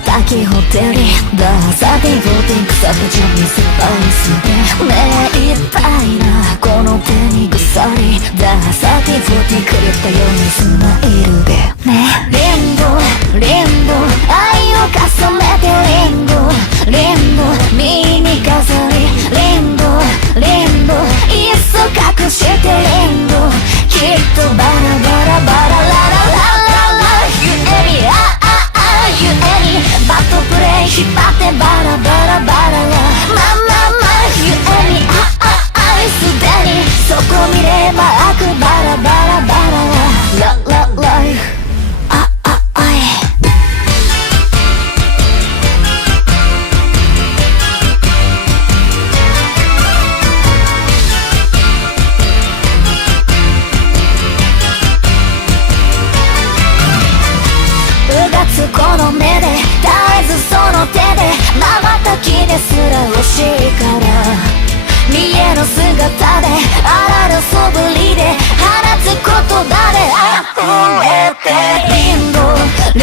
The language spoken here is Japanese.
叩きホテルだサティフォーティン草たちにスパイスで目いっぱいなこの手にぐさりだサティフォーティンくれたようにスマイルでねリンボリンボ愛を重ねてリンボリンボ身に飾りリンボリンボいっそ隠してリンボきっとバラバラバララララララゆえにゆえにバットプレイ引っ張ってバラバラバララゆえにすでにそこ見れば悪バラバラバラララライこの目で絶えずその手で瞬きですら欲しいから見えぬ姿であらぬ素振りで放つ言葉で溢れてリンボリ